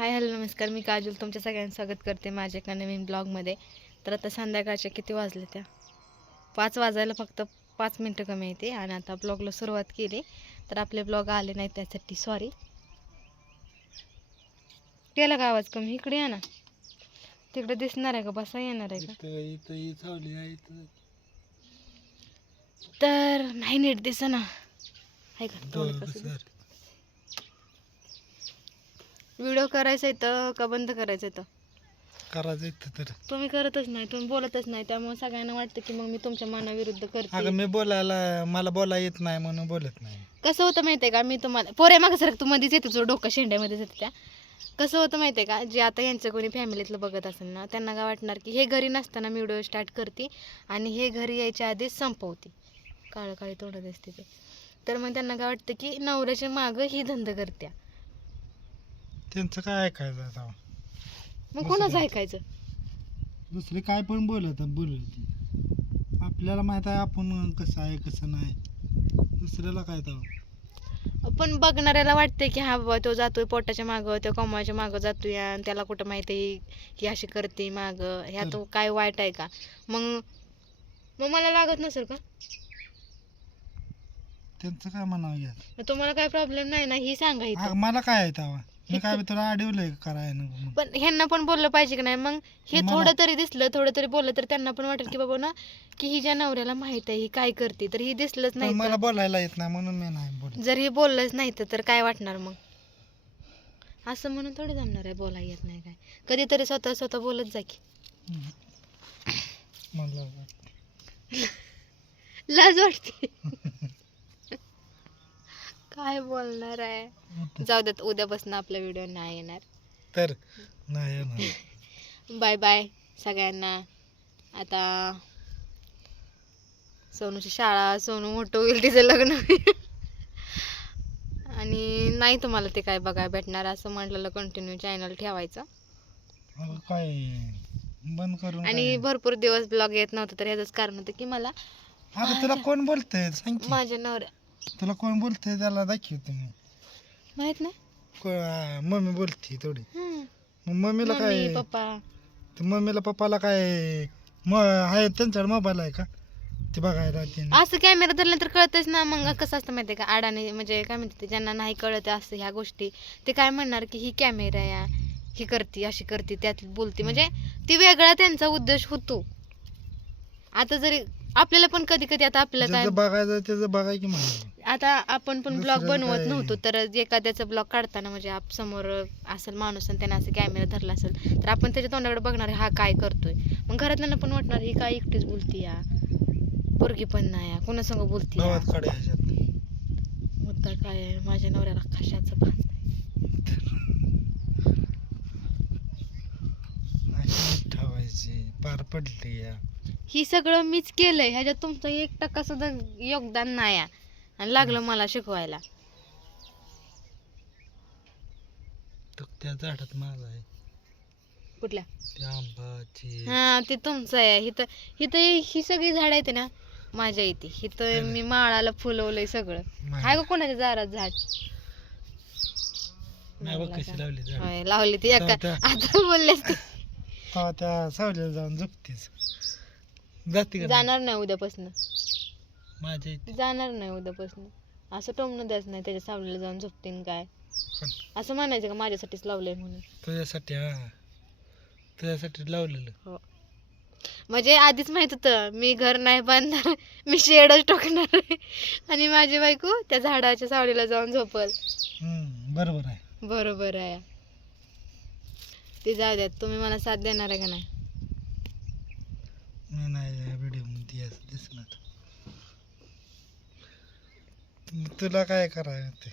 Hi hello नमस्कार. मी काजल तुमच्या सगळ्यांचं स्वागत करते माझ्या एका नवीन ब्लॉगमध्ये. तर आता संध्याकाळच्या किती वाजले त्या 5 वाजायला फक्त 5 मिनटं कमी येते आणि आता ब्लॉगला सुरुवात केली. तर आपले ब्लॉग आले नाही त्यासाठी सॉरी. केला का आवाज कमी? इकडे या ना. तिकडे दिसणार आहे का? बसा येणार आहे का? तर नाही नीट दिसा ना. आहे का? व्हिडिओ करायचा आहे का बंद करायचं आहे? करायचं तर तुम्ही करतच नाही, तुम्ही बोलतच नाही, त्यामुळे सगळ्यांना वाटतं की मग मी तुमच्या मनाविरुद्ध करते. अगं मी मला बोला येत नाही म्हणून बोलत नाही. कसं होतं माहितीये का, मी तुम्हाला पोरे मागं सर तू मध्येच येते, तुझं डोकं शेंड्यामध्ये जाते त्या. कसं होतं माहितीये का, जे आता यांचं कोणी फॅमिलीतलं बघत असेल ना, त्यांना काय वाटणार की हे घरी नसताना मी व्हिडिओ स्टार्ट करते आणि हे घरी यायच्या आधीच संपवते. काळं काळी तोंडात असते ते. तर मग त्यांना काय वाटतं की नवऱ्याच्या मागं ही धंदा करत्या. त्यांचं काय ऐकायचं आता? मग कोणाचं ऐकायचं? दुसरे काय पण बोलत आपल्याला माहित आहे आपण कसं आहे कसं नाही. दुसऱ्याला काय तर पण बघणाऱ्याला वाटते की हा बाबा तो जातोय पोटाच्या मागं, तो कमवायच्या मागं जातोय आणि त्याला कुठं माहिती आहे की अशी करते मागं, ह्यात काय वाईट आहे का? मग मला लागत नसेल का? त्यांचं काय म्हणावं घ्या. तुम्हाला काय प्रॉब्लेम नाही ना? ही सांगा इथं. मला काय आहे तेव्हा? मी काय तुला अडवलंय कराय ना? पण ह्यांना पण बोललं पाहिजे की नाही? मग हे थोडं तरी दिसलं, थोडं तरी बोललं तर त्यांना पण वाटेल की बाबा ना की हिच्या नवऱ्याला माहित आहे ही काय करते. तर ही दिसलंच नाही मला बोलायला येत नाही म्हणून मी नाही बोलत. जर ही बोललंच नाही तर काय वाटणार मग? असं म्हणून थोडी जमणार आहे बोलायला येत नाही काय. कधीतरी स्वतः बोलत जा की. मला लाज वाटते. काय बोलणार आहे? जाऊ देत, उद्यापासून आपला व्हिडिओ नाही येणार. तर नाही येणार. बाय बाय सगळ्यांना. आता सोनूची शाळा, सोनू मोठं होईल, तिचं लग्न होईल आणि नाही तुम्हाला ते काय बघायला भेटणार असं म्हटलेलं कंटिन्यू चॅनल ठेवायचं काय बंद करून आणि भरपूर दिवस ब्लॉग येत नव्हतं. तर ह्याचंच कारण होतं की मला तुला कोण बोलतंय सांग की. माझ्या नवऱ्या तुला कोण बोलतंय त्याला दाखव तुम्ही. माहित नाही. मम्मी बोलते थोडी. मग मम्मीला मम्मी काय पप्पा मम्मीला पप्पाला काय आहे त्यांच्याकडे मोबाईल आहे का ते बघायला असं कॅमेरा धरला तर कळतच ना. मग कसं असतं माहितीये का, अडाणी म्हणजे काय म्हणते ज्यांना नाही कळत असं ह्या गोष्टी, ते काय म्हणणार की ही कॅमेरा या, ही करते अशी करते त्यात बोलते, म्हणजे ती वेगळा त्यांचा उद्देश होतो. आता जरी आपल्याला पण कधी कधी आता आपल्याला काय बघायचं त्याचं बघाय की म्हणा. आता आपण पण ब्लॉग बनवत नव्हतो, तर एखाद्याचा ब्लॉग काढताना म्हणजे आप समोर असेल माणूस आणि त्यानं असं कॅमेरा धरला असेल तर आपण त्याच्या तोंडाकडे बघणार हा काय करतोय. मग घरातल्यांना पण वाटणार ही काय एकटीच बोलती या, पोरगी पण नाही कोणा संग बोलती. मुद्दा काय आहे, माझ्या नवऱ्याला कशाचं भान ठेवायची पार पडली या. ही सगळं मीच केलंय, ह्याच्यात तुमचं 1% सुद्धा योगदान नाही आणि लागलं मला शिकवायला. त्या झाडात माझा आहे कुठल्या? त्या आंबाची. हा ते तुमचं आहे. हिथं ही सगळी झाड आहेत ना माझ्या इथे. हिथं मी माळाला फुलवलंय सगळं. आहे का कोणाच्या दारात झाड? लावली ती एका आता बोललेस ती. त्या सावलीला जाऊन झोपतीस. जाते जाणार नाही उद्यापासून. माझ्या इथे जाणार नाही उद्यापासून. असं टोमणं द्यायचं नाही त्याच्या सावलीला जाऊन झोपतीन काय असं म्हणायचं का माझ्यासाठीच लावलंय म्हणून. तुझ्यासाठी तुझ्यासाठी लावलेलं. हो म्हणजे आधीच माहित होतं मी घर नाही बांधणार, मी शेडच टाकणार आणि माझी बायको त्या झाडाच्या सावलीला जाऊन झोपल. बरोबर आहे. बरोबर आहे. ते जाऊ द्यात. तुम्ही मला साथ देणार आहे का नाही? नाही व्हिडिओ मध्ये दिसणार. तुला काय करायचं ते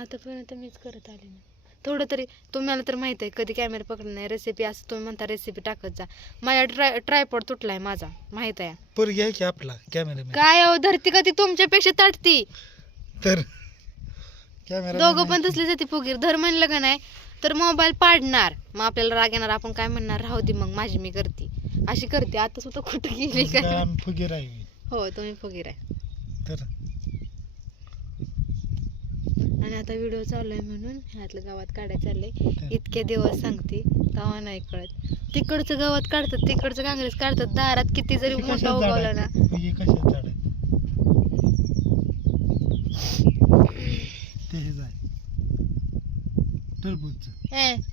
आतापर्यंत मीच करत आले ना. थोडं तरी तुम्हाला तर माहित आहे कधी कॅमेरा पकडला नाही. रेसिपी असं तुम्ही म्हणता रेसिपी टाकत जा. माझ्या ट्रायपॉड तुटलाय माझा माहित आहे. पोरगी आहे की आपला कॅमेरा काय धरती का ती तुमच्यापेक्षा ताटती. तर कॅमेरा दोघं पण तसली जाती फुगीर. धर म्हणलं का नाही तर मोबाईल पाडणार. मग आपल्याला राग येणार. आपण काय म्हणणार, राहू दे मग माझी मी करते अशी करते. आता सुद्धा कुठं गेली काय? फुगीर आहे. हो तुम्ही फुगीर आहे. तर आणि आता व्हिडिओ चालू आहे म्हणून ह्यातलं गावात काढायला चाललंय. इतके दिवस सांगते तेव्हा नाही कळत. तिकडचं गावात काढतात, तिकडचं काँग्रेस काढतात, दारात किती जरी हे मोठा कशाचं झाड उगवला आहे? ना. हे कशाचं झाड आहे? ते हे जाय टरबूजचं.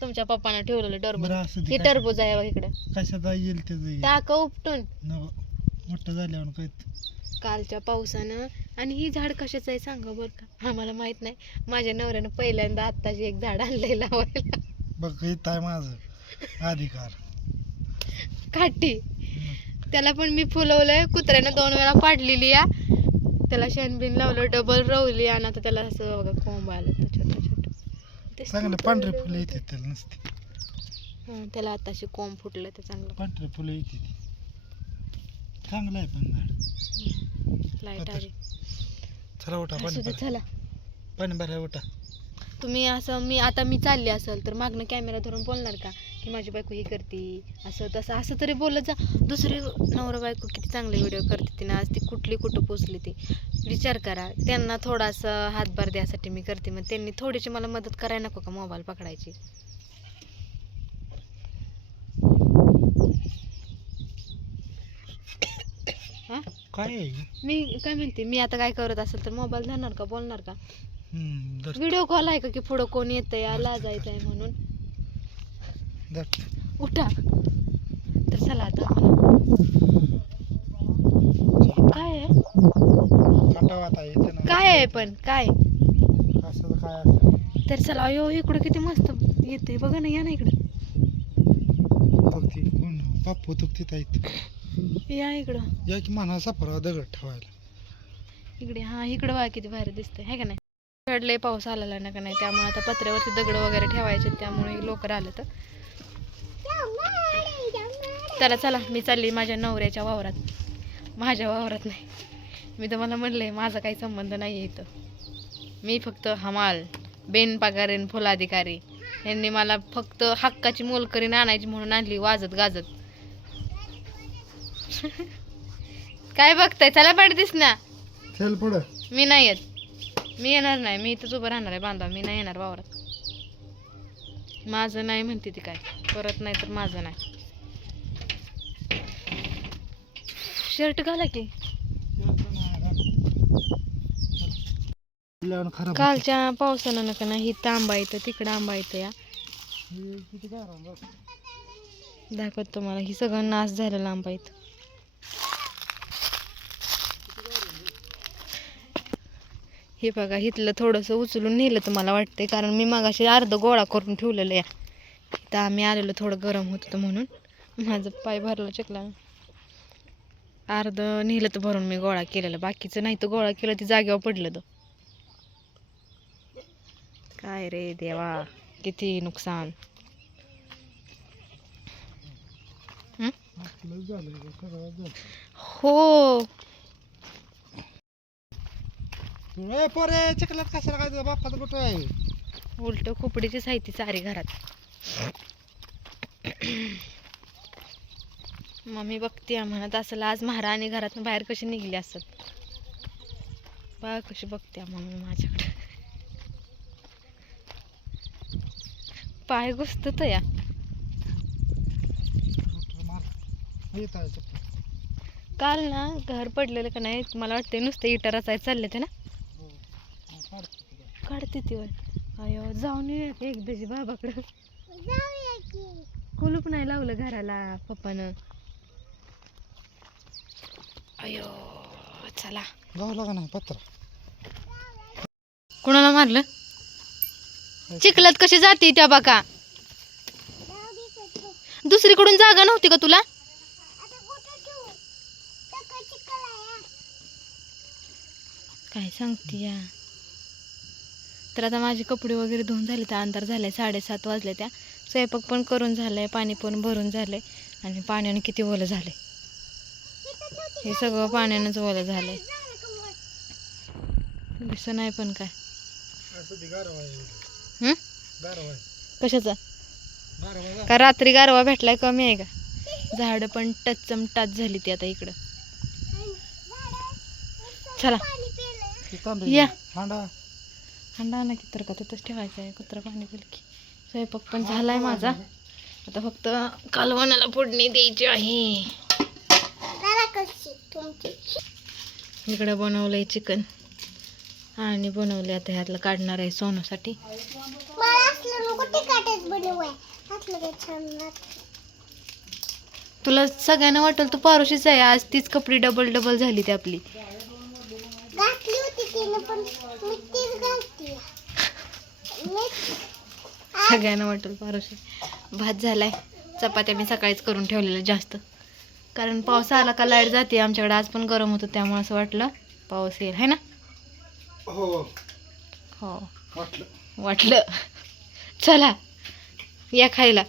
तुमच्या पप्पानं ठेवलेलं टरबूज. बरं असं हे टरबूज आहे बघ इकडे. कशाचा येईल त्याचं येईल. टाका उपटून नवं. मोठं झाल्यावर काय कालच्या पावसानं. आणि ही झाड कशाचं आहे सांगा बरं का, आम्हाला माहित नाही. माझ्या नवऱ्यानं पहिल्यांदा आत्ताची एक झाड आणलंय लावायला. बघ इथं आहे माझं अधिकार. काठी त्याला पण मी फुलवलंय. कुत्र्यानं 2 वेळा पाडलेली या. त्याला शेणबिन लावलं, डबल रवली, आणि आता त्याला असं बघा कोंब आलं छोटं छोटं. चांगलं पांढरे फुलं येते त्याला नसते. त्याला आताशी कोंब फुटलं ते चांगलं. पांढरे फुलं येते ती. चांगलं आहे पण झाड. लाईट आली. चला उठा असू पाणी दे, भरा. चला. पाणी भरायला उठा. तुम्ही असं मी चालली असेल तर मागणं कॅमेरा धरून बोलणार का की माझी बायको ही करते असं तसं, असं तरी बोलत जा. दुसरी नवरा बायको किती चांगले व्हिडिओ करते ती ना, आज ती कुठं पोचली ती विचार करा. त्यांना थोडासा हातभार द्यासाठी मी करते, मग त्यांनी थोडीशी मला मदत करायला नको का मोबाईल पकडायची. हा काय आहे? मी काय म्हणते, मी आता काय करत असेल तर मोबाईल धरणार का, बोलणार का? धर. व्हिडिओ कॉल आहे का की पुढं कोण येतंय या लाजायचं आहे म्हणून. धर. उठा तर चला आता. काय आहे काटावा आता येते ना. काय आहे पण काय असं काय असं तर चला. अयो इकडं किती मस्त येते बघा ना, या ना इकडं. बघ ती कोण बापू तो तिथं आहेत. या इकडं. या की म्हणा सापरा दगड ठेवायला. इकडे हा इकडं बघा किती भारी दिसतंय है का नाही. चढलंय पाऊस आलेला ना का नाही, त्यामुळे आता पत्र्यावरती दगड वगैरे ठेवायचे, त्यामुळे लोक आलं तर चला चला. मी चालली माझ्या नवऱ्याच्या वावरात. माझ्या वावरात नाही, मी तुम्हाला म्हणलंय माझा काही संबंध नाही इथं. मी फक्त हमाल बेनपगारीन फुलाधिकारी. यांनी मला फक्त हक्काची मोलकरीन आणायची म्हणून आणली वाजत गाजत. काय बघताय, चला पाठ दिस ना. चल पुढं. मी नाही येत, मी येणार नाही. मी इथंच उभं राहणार आहे बांधा. मी नाही येणार वावरात. माझं नाही म्हणते ती काय, परत नाही तर माझं नाही. शर्ट घाला की. खराब कालच्या पावसानं नका ना, ही आंबा येतं तिकडं आंबा येतं या. किती काय दाखवत तुम्हाला, ही सगळं नाश झालेला आंबा येतं. हे बघा, इथलं थोडंसं उचलून नेलं तर मला वाटतंय, कारण मी मागाशी अर्ध गोळा करून ठेवलेलं या. इथं आम्ही आलेलो थोडं गरम होत होतं म्हणून माझं पाय भरला चिखलानं. अर्ध नेलं तर भरून मी गोळा केलेलं, बाकीचं नाही तर गोळा केलं ती जागेवर पडलं तर. काय रे देवा, किती नुकसान. हो पोरे चिखलात कशाला काय बाप्पाचं कुठं आहे. उलट खोपडीची साहित्य सारी घरात. मम्मी बघते म्हणत असेल आज महाराणी घरातून बाहेर कशी निघली असत. बघ कशी बघते मम्मी माझ्याकडे. पाय घुसत या. काल ना घर पडलेलं का नाही, मला वाटतं नुसतं इटा रचायला चालले ते ना. काढते ती वय. अयो जाऊन येऊया एकदाची बाबाकडं. कुलूप नाही लावलं घराला पप्पानं. अयो चला. गावला का नाही पत्रा. कुणाला मारलं. चिखलात कशी जाते त्या बघा. दुसरीकडून जागा नव्हती का तुला. काय सांगते या. तर आता माझे कपडे वगैरे धुवून झाले, त्या अंधार झालाय, 7:30 वाजले. त्या स्वयंपाक पण करून झालाय, पाणी पण भरून झालंय, आणि पाण्याने किती ओलं झालंय. हे सगळं पाण्यानंच ओलं झालंय. दिसत नाही पण काय. कशाचा का रात्री गारवा भेटलाय कमी आहे का. झाडं पण टचम टच झाली ती आता इकडं. चला या. अंडा आणा की तर का तिथंच ठेवायचं आहे कुत्रा पाणी पिल की. स्वयंपाक पण झालाय माझा, आता फक्त कालवणाला फोडणी द्यायची आहे. इकडे बनवलंय चिकन आणि बनवले आता ह्यातलं काढणार आहे सोनूसाठी. तुला सगळ्यांना वाटेल तू पारुशीच आहे, आज तीच कपडी डबल डबल झाली ती आपली. सगळ्यांना वाटेल पारुशी. भात झालाय, चपात्या मी सकाळीच करून ठेवलेल्या जास्त, कारण पाऊस आला का लाईट जाते आमच्याकडे. आज पण गरम होतं त्यामुळे असं वाटलं पाऊस येईल, है ना. हो हो वाटलं. वाटलं. चला या खायला.